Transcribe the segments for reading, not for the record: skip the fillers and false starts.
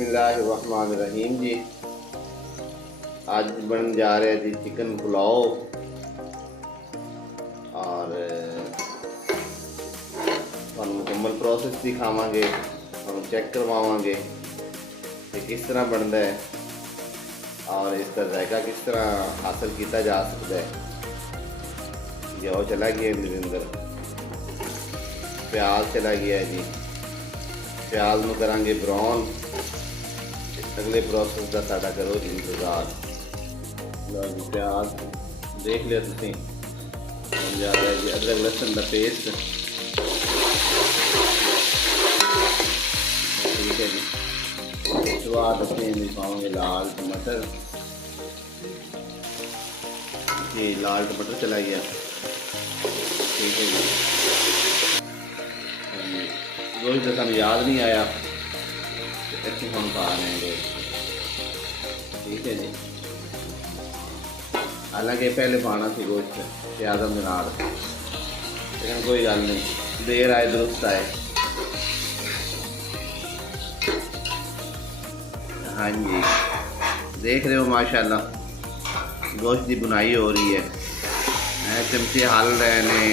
बिस्मिल्लाहिर्रहमानिर्रहीम जी। आज बन जा रहे जी चिकन पुलाव और ਤੁਹਾਨੂੰ ਮੁਕੰਮਲ ਪ੍ਰੋਸੈਸ ਦਿਖਾਵਾਂਗੇ, ਤੁਹਾਨੂੰ ਚੈੱਕ ਕਰਵਾਵਾਂਗੇ कि किस तरह बनता है और इसका जायका किस तरह हासिल किया जा सकता है। घ्यो चला गया इसके अंदर, प्याज चला गया है जी। प्याज में करांगे ब्राउन। अगले प्रोसेस का साडा करो इंतजार। लो जी प्याज देख लिया तुसीं बन जा रहा है जी। अदरक लहसुन का पेस्ट ठीक है जी। इस बाद अपने पाओगे लाल टमाटर जी। लाल टमाटर चला गया ठीक है जी। गोश्त का सानू याद नहीं आया तो अच्छे हम पा रहे हैं गोश्त ठीक है जी। हालांकि पहले पाना सी गोश्त प्याज़ों के नाल, लेकिन कोई गल नहीं, देर आए दुरुस्त आए। हाँ जी देख रहे हो माशाल्लाह गोश्त की बुनाई हो रही है। चमचे हल रहे ने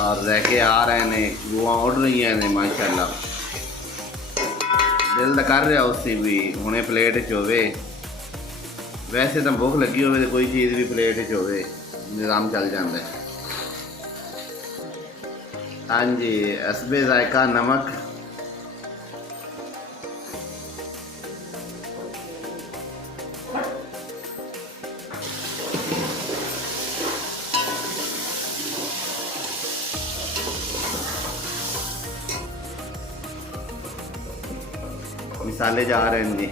और रैके आ रहे ने, गुआ उड़ रही हैं ने माशाल्लाह। दिल तो कर रहा उससे भी हुणे प्लेट च होवे। वैसे तो भुख लगी हो कोई चीज़ भी प्लेट च होवे निज़ाम चल जाता है। हाँ जी हस्बे जायका नमक मिसाले जा रहे हैं जी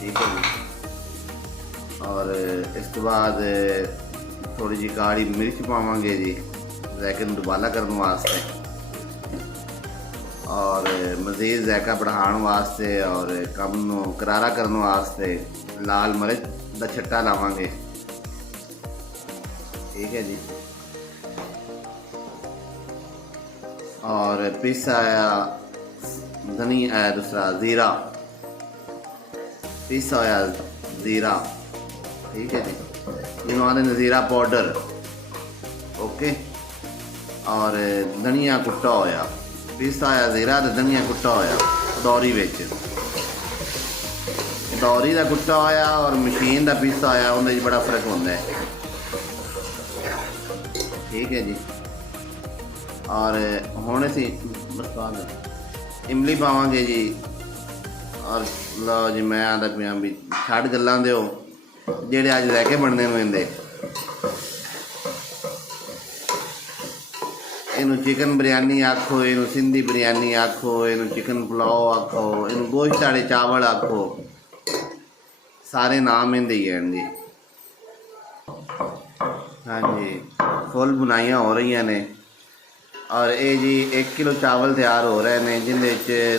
ठीक है जी। और इसके बाद थोड़ी जी काली मिर्च पावांगे जी जैके दुबाला करने वास्ते और मज़ीद जायका बढ़ाने वास्ते और कम नू करारा करने वास्ते लाल मिर्च का छट्टा लावांगे ठीक है जी। और पिसा धनिया दूसरा ज़ीरा, पिसा होया ज़ीरा ठीक है जी। जिन्हों आते ज़ीरा पाउडर ओके। और धनिया कुट्टा होया, पिसा होया ज़ीरा तो धनिया कुट्टा होया दौरी विच। दौरी का कुट्टा होया और मशीन का पिसा होया उनमें बड़ा फर्क होता है ठीक है जी। और हुण असीं इमली पावांगे जी। और लो जी मैं आता पिया भी छड़ गल्लां दिओ जेड़े अज रैके बनने होंदे। इनू चिकन बिरयानी आखो, इनू सिंधी बिरयानी आखो, इनू चिकन पुलाव आखो, इनू गोश्त वाले चावल आखो, सारे नाम इनदे ही हैं जी। हाँ जी फुल बुनाइयाँ हो रही ने। और ये जी 1 किलो चावल तैयार हो रहे हैं जिंदे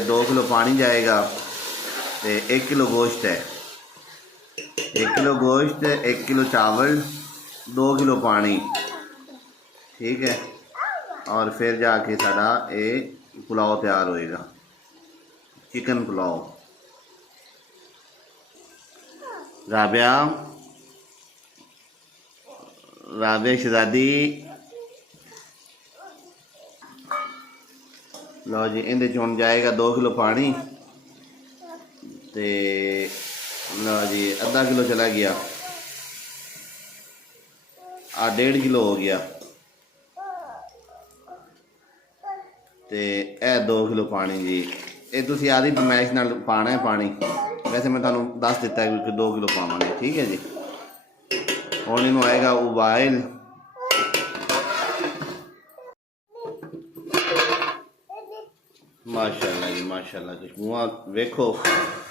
2 किलो पानी जाएगा तो 1 किलो गोश्त है। 1 किलो गोश्त 1 किलो चावल 2 किलो पानी ठीक है। और फिर जाके साड़ा ये पुलाव तैयार होएगा चिकन पुलाव। राबिया राबिया शहजादी लो जी इंदे हुण जाएगा 2 किलो पानी ते लो जी आधा किलो चला गया, 1.5 किलो हो गया ते ए 2 किलो पानी जी। ये तुसी आधी फरमाइश नाल पाना है पानी, वैसे मैं तुहानू दस दिता है कि 2 किलो पावांगे ठीक है जी। हुण इनू आएगा उबाइल। माशाल्लाह जी माशाल्लाह खुशबुआं वेखो,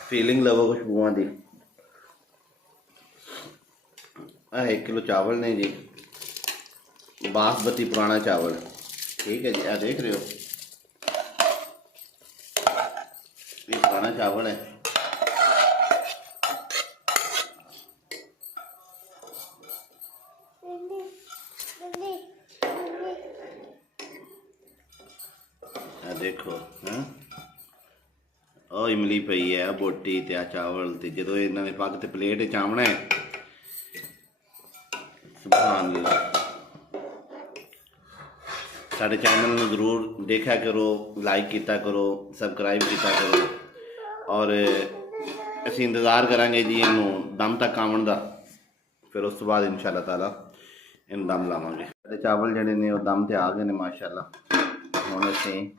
फीलिंग लवो खुशबुआं दी। 1 किलो चावल ने जी, बासमती पुराना चावल ठीक है जी। आ देख रहे हो ये पुराना चावल है। देखो हाँ ਇਮਲੀ ਪਈ ਹੈ, ਬੋਟੀ ਤੇ ਆ ਚਾਵਲ, ਤੇ ਜਦੋਂ ਇਹਨਾਂ ਨੇ ਪੱਕ ਤੇ ਪਲੇਟ 'ਚ ਆਉਣਾ ਹੈ। ਸੁਭਾਨ ਅੱਲਾਹ। ਸਾਡੇ ਚੈਨਲ ਨੂੰ ਜ਼ਰੂਰ ਦੇਖਿਆ ਕਰੋ, ਲਾਈਕ ਕੀਤਾ ਕਰੋ, ਸਬਸਕ੍ਰਾਈਬ ਕੀਤਾ ਕਰੋ, ਔਰ ਅਸੀਂ ਇੰਤਜ਼ਾਰ ਕਰਾਂਗੇ ਜੀ ਇਹਨੂੰ ਦਮ ਤੱਕ ਆਉਣ ਦਾ। ਫਿਰ ਉਸ ਤੋਂ ਬਾਅਦ ਇਨਸ਼ਾ ਤਾਲਾ ਇਹਨੂੰ ਦਮ ਲਾਵਾਂਗੇ। ਸਾਡੇ ਚਾਵਲ ਜਿਹੜੇ ਨੇ ਉਹ ਦਮ ਤੇ ਆ ਗਏ ਨੇ ਮਾਸ਼ਾਅੱਲਾ। ਹੁਣ ਅਸੀਂ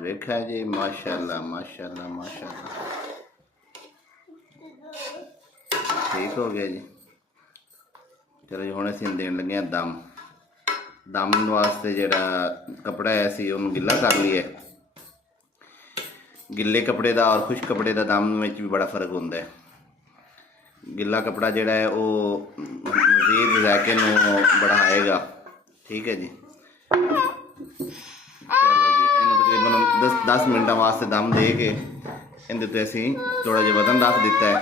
ਵੇਖਿਆ ਜੀ ਮਾਸ਼ਾਅੱਲਾ ਮਾਸ਼ਾਅੱਲਾ ਮਾਸ਼ਾਅੱਲਾ, ਠੀਕ ਹੋ ਗਿਆ ਜੀ। ਚਲੋ ਜੀ ਹੁਣ ਅਸੀਂ ਦੇਣ ਲੱਗੇ ਹਾਂ ਦਮ। ਦਮ ਵਾਸਤੇ ਜਿਹੜਾ ਕੱਪੜਾ ਹੈ ਅਸੀਂ ਉਹਨੂੰ ਗਿੱਲਾ ਕਰ ਲਈਏ। ਗਿੱਲੇ ਕੱਪੜੇ ਦਾ ਔਰ ਖੁਸ਼ਕ ਕੱਪੜੇ ਦਾ ਦਮ ਵਿੱਚ ਵੀ ਬੜਾ ਫਰਕ ਹੁੰਦਾ ਹੈ। ਗਿੱਲਾ ਕੱਪੜਾ ਜਿਹੜਾ ਹੈ ਉਹ ਮਜ਼ੀਦ ਜ਼ਾਇਕੇ ਨੂੰ बढ़ाएगा। ठीक है जी। चलो जी, इन्होंने तकरीबन 10 मिनटा वास्ते दम दे के इनके उत्ते असीं थोड़ा जिहा वजन रख दिता है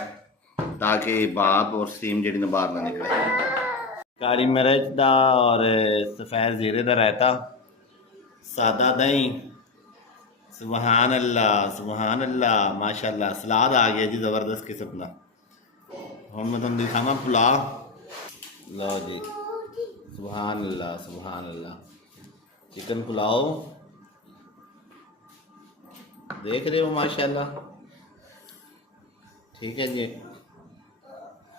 ताकि भाप और स्टीम जी बाहर ना निकले। काली मिर्च का और सफ़ेद जीरे का रायता, सादा दही, सुबहान अल्लाह माशाअल्लाह। सलाद आ गया जी ज़बरदस्त किस्म का। हुण मैं तुहानूं दिखावां पुलाव। लो जी सुबहान अल्लाह, चिकन पुलाव देख रहे हो माशाअल्लाह। ठीक है जी।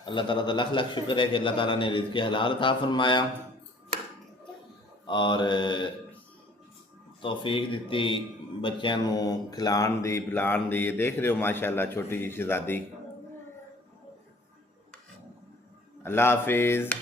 अल्लाह ताला का लख लख शुक्र है कि अल्लाह ताला ने रिज़्क़ हलाल अता फरमाया और तौफीक दी बच्चों नूं खिलाण दी पिलाण दी। देख रहे हो माशाअल्लाह छोटी जी शहजादी। अल्लाह हाफिज़।